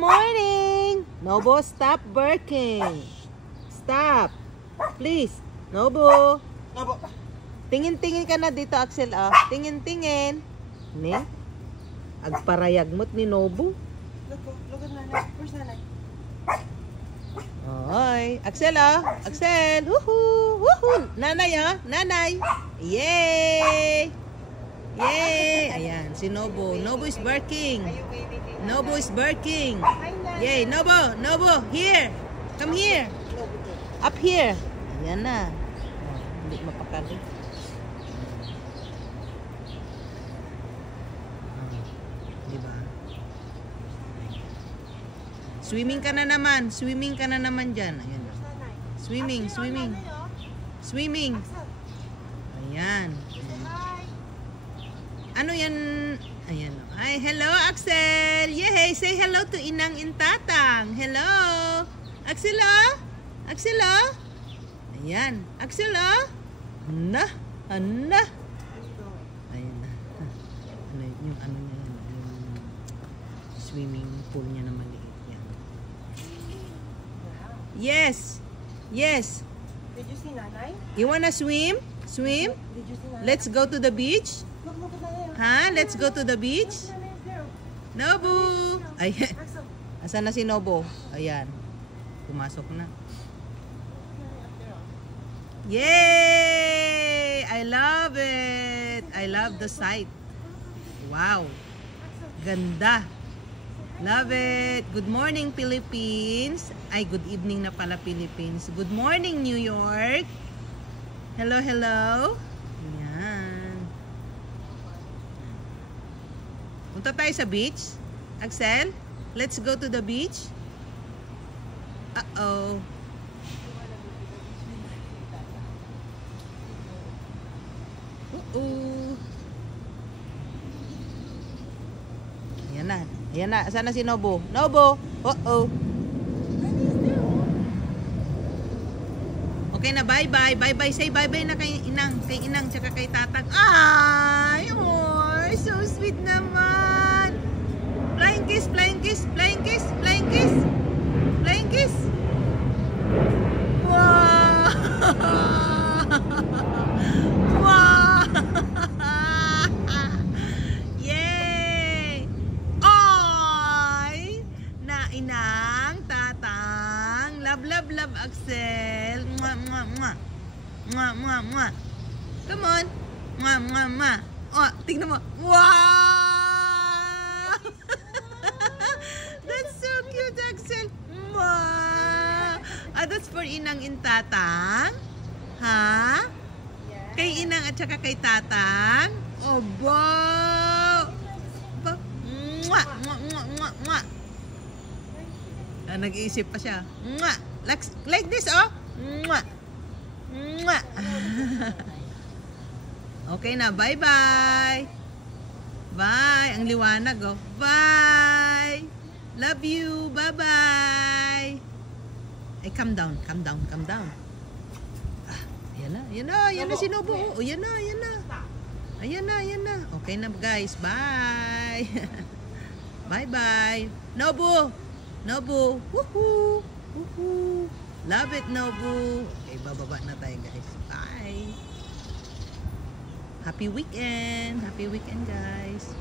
morning! Nobo, stop barking. Stop. Please. Nobo. Nobo. Tingin-tingin ka na dito, Axel. Oh. Tingin-tingin. Ni? Agparayag mo't ni Nobo. Look at nanay. Where's nanay? Oy. Axel, oh. Axel. Woohoo. Woohoo. Nanay, oh. Nanay. Yay! Yay! Ayan, si Nobo. Nobo is barking. Nobo is barking. Yay, Nobo. Nobo, here. Come here. Up here. Ayan na. Oh, hindi mapakali. Diba? Swimming ka na naman. Swimming ka na naman dyan. Ayan. Swimming, swimming. Swimming. Ayan. Ano yan? Ayan. Ay, hello, Axel. Yay, say hello to Inang Intatang. Hello. Axel, oh. Axel, oh. Ayan. Axel, oh. Ana. Ana. Ayan na. Ano yung ano niya, yung swimming pool niya na maliit. Yan. Yes. Yes. Did you see nanay? You wanna swim? Swim? Did you see nanay? Let's go to the beach? Look at nanay. Ha? Let's go to the beach? Nobo! Ayan. Asan na si Nobo? Ayan. Pumasok na. Yay! I love it! I love the sight. Wow! Ganda! Love it! Good morning, Philippines! Ay, good evening na pala, Philippines. Good morning, New York! Hello, hello! Ayan. Punta tayo sa beach. Axel, let's go to the beach. Uh-oh. Uh-oh. Ayan na. Ayan na. Saan na si Nobo? Nobo! Uh-oh. Okay na, bye-bye. Bye-bye. Say bye-bye na kay Inang. Kay Inang, tsaka kay Tatang. Ay! Oh, so sweet naman. Flying kiss, flying kiss, flying kiss, flying kiss. Flying kiss. Wow! Wow! Yay! Ay! Na Inang, Tatang. Love, love, love, Axel. Mwah, mwah, mwah. Mwah, mwah, mwah. Come on. Mwah, mwah, mwah. Oh, tignan mo. Wow! That's so cute, Axel. Mwah! Ah, that's for Inang Intatang? Ha? Yeah. Kay Inang at saka kay Tatang? Oh, wow! Mwah! Mwah, mwah, mwah, mwah. Ah, nag-iisip pa siya. Mwah! Like this, oh! Mwah! Mwah! Okay na, bye-bye! Bye! Ang liwanag, oh. Bye! Love you! Bye-bye! Ay, calm down, calm down, calm down. Ah, yan na, yan na, yan na si Nobo. Oh, yan na, yan na. Ayan na, yan na. Okay na, guys. Bye! Bye-bye! Nobo! Nobo! Woohoo! Woohoo! Love it, Nobo! Okay, bababa na tayo, guys. Bye! Happy weekend! Happy weekend, guys!